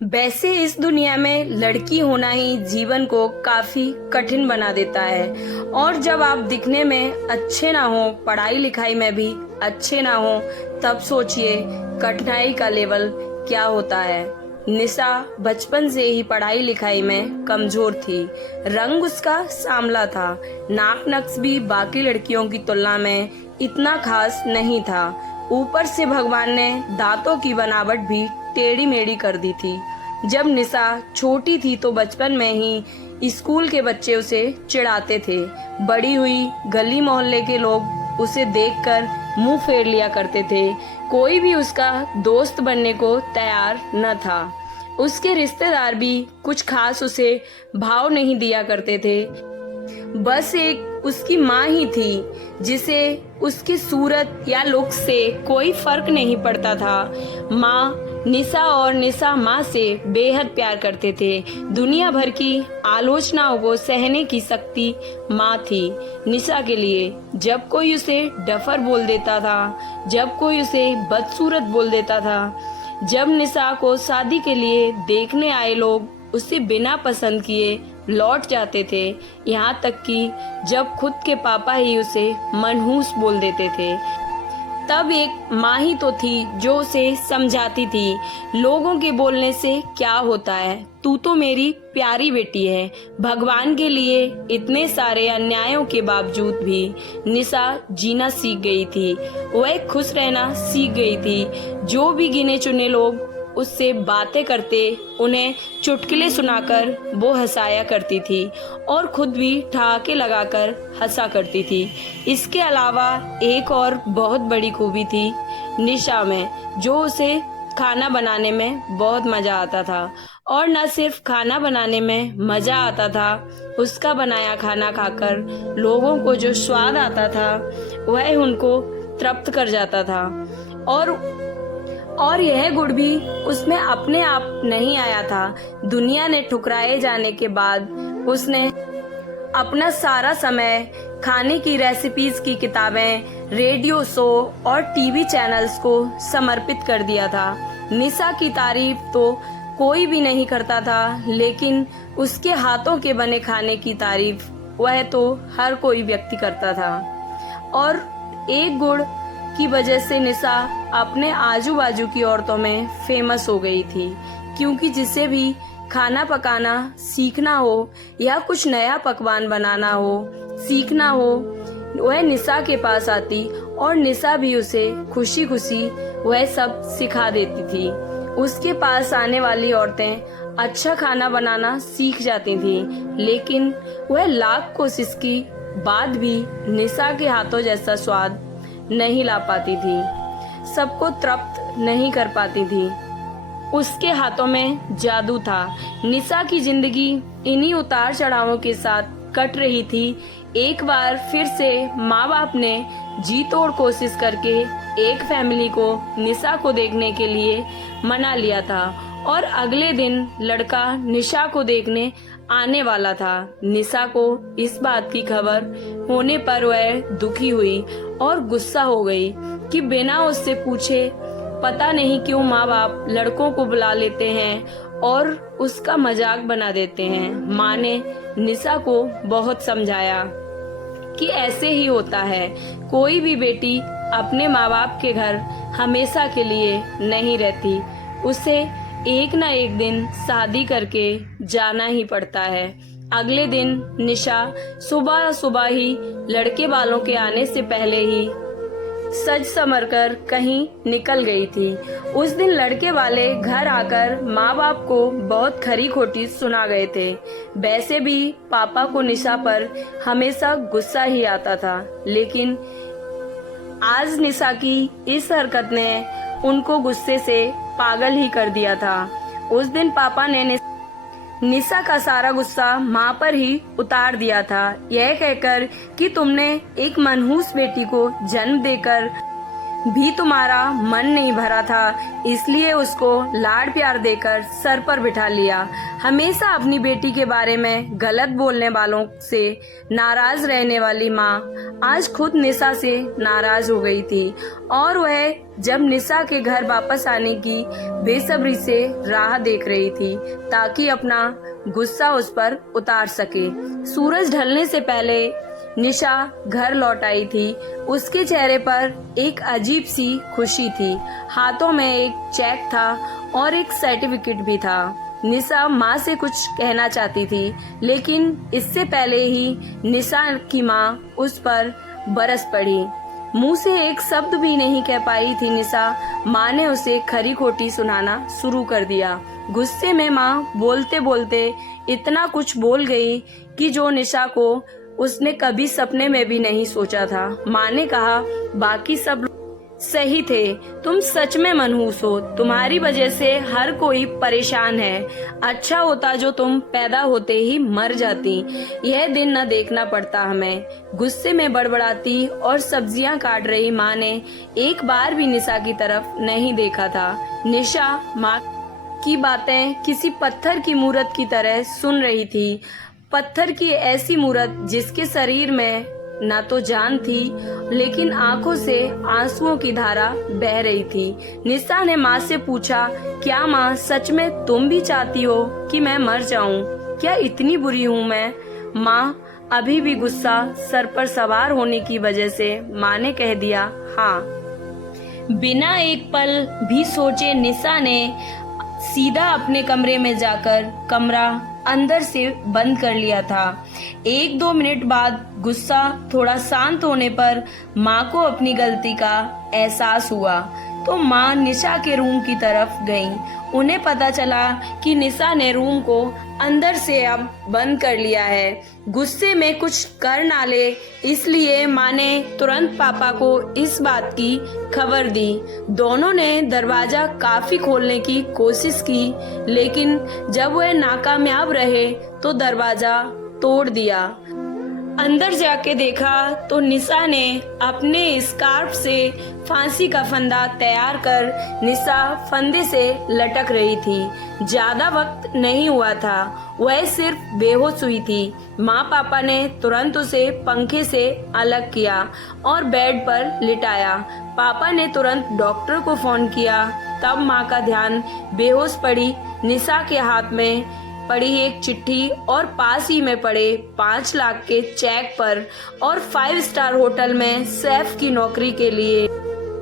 वैसे इस दुनिया में लड़की होना ही जीवन को काफी कठिन बना देता है। और जब आप दिखने में अच्छे ना हो, पढ़ाई लिखाई में भी अच्छे ना हो, तब सोचिए कठिनाई का लेवल क्या होता है। निशा बचपन से ही पढ़ाई लिखाई में कमजोर थी। रंग उसका सांवला था, नाक नक्श भी बाकी लड़कियों की तुलना में इतना खास नहीं था। ऊपर से भगवान ने दांतों की बनावट भी टेढ़ी मेढ़ी कर दी थी। जब निशा छोटी थी तो बचपन में ही स्कूल के बच्चे उसे चिढ़ाते थे। बड़ी हुई गली मोहल्ले के लोग उसे देखकर मुंह फेर लिया करते थे। कोई भी उसका दोस्त बनने को तैयार न था। उसके रिश्तेदार भी कुछ खास उसे भाव नहीं दिया करते थे। बस एक उसकी माँ ही थी जिसे उसकी सूरत या लुक से कोई फर्क नहीं पड़ता था। माँ निशा और निशा माँ से बेहद प्यार करते थे। दुनिया भर की आलोचनाओं को सहने की शक्ति माँ थी निशा के लिए। जब कोई उसे डफर बोल देता था, जब कोई उसे बदसूरत बोल देता था, जब निशा को शादी के लिए देखने आए लोग उसे बिना पसंद किए लौट जाते थे, यहाँ तक कि जब खुद के पापा ही उसे मनहूस बोल देते थे, तब एक माँ ही तो थी जो उसे समझाती थी, लोगों के बोलने से क्या होता है, तू तो मेरी प्यारी बेटी है। भगवान के लिए इतने सारे अन्यायों के बावजूद भी निशा जीना सीख गई थी। वह खुश रहना सीख गई थी। जो भी गिने चुने लोग उससे बातें करते, उन्हें चुटकुले सुनाकर वो हंसाया करती थी और खुद भी ठहाके लगाकर हंसा करती थी। इसके अलावा एक और बहुत बड़ी खूबी थी निशा में, जो उसे खाना बनाने में बहुत मजा आता था। और न सिर्फ खाना बनाने में मजा आता था, उसका बनाया खाना खाकर लोगों को जो स्वाद आता था वह उनको तृप्त कर जाता था। और यह गुण भी उसमें अपने आप नहीं आया था। दुनिया ने ठुकराए जाने के बाद उसने अपना सारा समय खाने की रेसिपीज की किताबें, रेडियो शो और टीवी चैनल्स को समर्पित कर दिया था। निशा की तारीफ तो कोई भी नहीं करता था, लेकिन उसके हाथों के बने खाने की तारीफ वह तो हर कोई व्यक्ति करता था। और एक गुण की वजह से निशा अपने आजू बाजू की औरतों में फेमस हो गई थी, क्योंकि जिसे भी खाना पकाना सीखना हो या कुछ नया पकवान बनाना हो, सीखना हो, वह निशा के पास आती और निशा भी उसे खुशी खुशी वह सब सिखा देती थी। उसके पास आने वाली औरतें अच्छा खाना बनाना सीख जाती थी, लेकिन वह लाख कोशिश की बाद भी निशा के हाथों जैसा स्वाद नहीं ला पाती थी, सबको तृप्त नहीं कर पाती थी। उसके हाथों में जादू था। निशा की जिंदगी इन्हीं उतार चढ़ावों के साथ कट रही थी। एक बार फिर से माँ बाप ने जी तोड़ कोशिश करके एक फैमिली को निशा को देखने के लिए मना लिया था और अगले दिन लड़का निशा को देखने आने वाला था। निशा को इस बात की खबर होने पर वह दुखी हुई और गुस्सा हो गई कि बिना उससे पूछे पता नहीं क्यों माँ बाप लड़कों को बुला लेते हैं और उसका मजाक बना देते हैं। माँ ने निशा को बहुत समझाया कि ऐसे ही होता है, कोई भी बेटी अपने माँ बाप के घर हमेशा के लिए नहीं रहती, उसे एक न एक दिन शादी करके जाना ही पड़ता है। अगले दिन निशा सुबह सुबह ही लड़के वालों के आने से पहले ही सज संवर कर कहीं निकल गई थी। उस दिन लड़के वाले घर आकर माँ बाप को बहुत खरी खोटी सुना गए थे। वैसे भी पापा को निशा पर हमेशा गुस्सा ही आता था, लेकिन आज निशा की इस हरकत ने उनको गुस्से से पागल ही कर दिया था। उस दिन पापा ने निशा का सारा गुस्सा माँ पर ही उतार दिया था, यह कहकर कि तुमने एक मनहूस बेटी को जन्म देकर भी तुम्हारा मन नहीं भरा था, इसलिए उसको लाड़ प्यार देकर सर पर बिठा लिया। हमेशा अपनी बेटी के बारे में गलत बोलने वालों से नाराज रहने वाली माँ आज खुद निशा से नाराज हो गई थी और वह जब निशा के घर वापस आने की बेसब्री से राह देख रही थी ताकि अपना गुस्सा उस पर उतार सके। सूरज ढलने से पहले निशा घर लौट आई थी। उसके चेहरे पर एक अजीब सी खुशी थी। हाथों में एक चेक था और एक सर्टिफिकेट भी था। निशा माँ से कुछ कहना चाहती थी, लेकिन इससे पहले ही निशा की माँ उस पर बरस पड़ी। मुंह से एक शब्द भी नहीं कह पाई थी निशा। माँ ने उसे खरी खोटी सुनाना शुरू कर दिया। गुस्से में माँ बोलते बोलते इतना कुछ बोल गई कि जो निशा को उसने कभी सपने में भी नहीं सोचा था। माँ ने कहा, बाकी सब सही थे, तुम सच में मनहूस हो। तुम्हारी वजह से हर कोई परेशान है। अच्छा होता जो तुम पैदा होते ही मर जाती। यह दिन न देखना पड़ता हमें। गुस्से में बड़बड़ाती और सब्जियां काट रही माँ ने एक बार भी निशा की तरफ नहीं देखा था। निशा माँ की बातें किसी पत्थर की मूरत की तरह सुन रही थी। पत्थर की ऐसी मूरत जिसके शरीर में न तो जान थी, लेकिन आंखों से आंसुओं की धारा बह रही थी। निशा ने माँ से पूछा, क्या माँ सच में तुम भी चाहती हो कि मैं मर जाऊं? क्या इतनी बुरी हूँ मैं? माँ अभी भी गुस्सा सर पर सवार होने की वजह से माँ ने कह दिया, हाँ। बिना एक पल भी सोचे निशा ने सीधा अपने कमरे में जाकर कमरा अंदर से बंद कर लिया था। 1-2 मिनट बाद गुस्सा थोड़ा शांत होने पर माँ को अपनी गलती का एहसास हुआ तो माँ निशा के रूम की तरफ गईं। उन्हें पता चला कि निशा ने रूम को अंदर से अब बंद कर लिया है। गुस्से में कुछ कर ना ले, इसलिए माँ ने तुरंत पापा को इस बात की खबर दी। दोनों ने दरवाजा काफी खोलने की कोशिश की, लेकिन जब वह नाकामयाब रहे तो दरवाजा तोड़ दिया। अंदर जाके देखा तो निशा ने अपने स्कार्फ से फांसी का फंदा तैयार कर निशा फंदे से लटक रही थी। ज्यादा वक्त नहीं हुआ था, वह सिर्फ बेहोश हुई थी। माँ पापा ने तुरंत उसे पंखे से अलग किया और बेड पर लिटाया। पापा ने तुरंत डॉक्टर को फोन किया। तब माँ का ध्यान बेहोश पड़ी निशा के हाथ में पड़ी एक चिट्ठी और पास ही में पड़े 5 लाख के चेक पर और 5 स्टार होटल में शेफ की नौकरी के लिए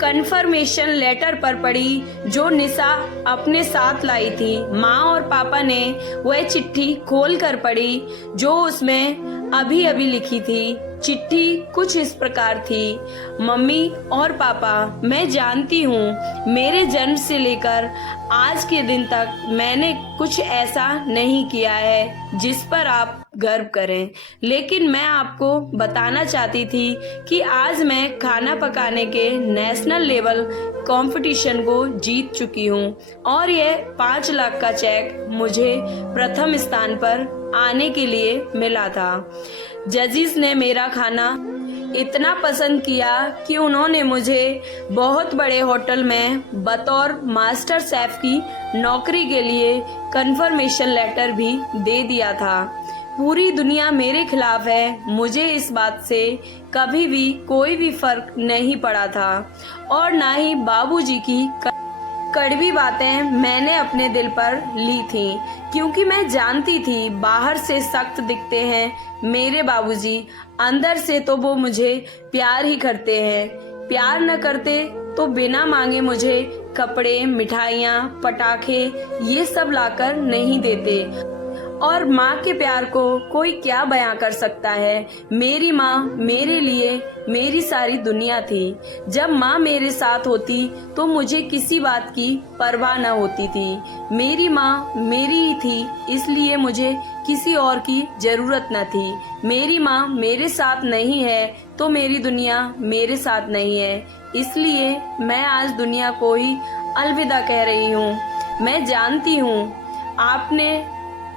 कंफर्मेशन लेटर पर पड़ी, जो निशा अपने साथ लाई थी। माँ और पापा ने वह चिट्ठी खोल कर पढ़ी जो उसमें अभी अभी लिखी थी। चिट्ठी कुछ इस प्रकार थी, मम्मी और पापा, मैं जानती हूँ मेरे जन्म से लेकर आज के दिन तक मैंने कुछ ऐसा नहीं किया है जिस पर आप गर्व करें, लेकिन मैं आपको बताना चाहती थी कि आज मैं खाना पकाने के नेशनल लेवल कंपटीशन को जीत चुकी हूँ और यह 5 लाख का चेक मुझे प्रथम स्थान पर आने के लिए मिला था। जजिस ने मेरा खाना इतना पसंद किया कि उन्होंने मुझे बहुत बड़े होटल में बतौर मास्टर शेफ की नौकरी के लिए कंफर्मेशन लेटर भी दे दिया था। पूरी दुनिया मेरे खिलाफ है, मुझे इस बात से कभी भी कोई भी फर्क नहीं पड़ा था और ना ही बाबूजी की कड़वी बातें मैंने अपने दिल पर ली थी, क्योंकि मैं जानती थी बाहर से सख्त दिखते हैं मेरे बाबूजी, अंदर से तो वो मुझे प्यार ही करते हैं। प्यार न करते तो बिना मांगे मुझे कपड़े, मिठाइयाँ, पटाखे ये सब लाकर नहीं देते। और माँ के प्यार को कोई क्या बयां कर सकता है। मेरी माँ मेरे लिए मेरी सारी दुनिया थी। जब माँ मेरे साथ होती तो मुझे किसी बात की परवाह न होती थी। मेरी माँ मेरी ही थी, इसलिए मुझे किसी और की जरूरत न थी। मेरी माँ मेरे साथ नहीं है तो मेरी दुनिया मेरे साथ नहीं है, इसलिए मैं आज दुनिया को ही अलविदा कह रही हूँ। मैं जानती हूँ आपने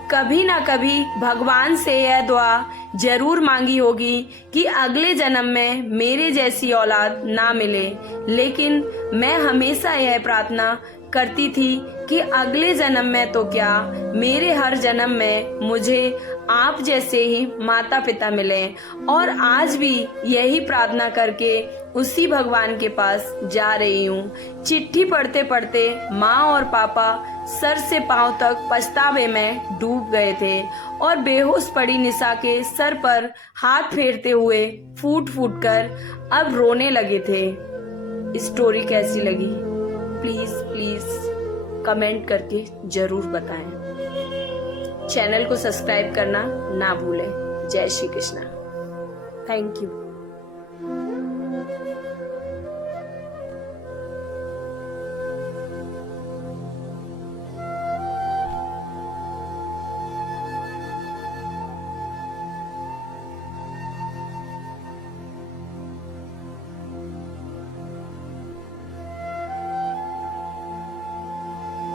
कभी ना कभी भगवान से यह दुआ जरूर मांगी होगी कि अगले जन्म में मेरे जैसी औलाद ना मिले, लेकिन मैं हमेशा यह प्रार्थना करती थी कि अगले जन्म में तो क्या, मेरे हर जन्म में मुझे आप जैसे ही माता पिता मिलें। और आज भी यही प्रार्थना करके उसी भगवान के पास जा रही हूँ। चिट्ठी पढ़ते पढ़ते माँ और पापा सर से पांव तक पछतावे में डूब गए थे और बेहोश पड़ी निशा के सर पर हाथ फेरते हुए फूट फूट कर अब रोने लगे थे। स्टोरी कैसी लगी प्लीज प्लीज कमेंट करके जरूर बताएं। चैनल को सब्सक्राइब करना ना भूलें। जय श्री कृष्णा। Thank you.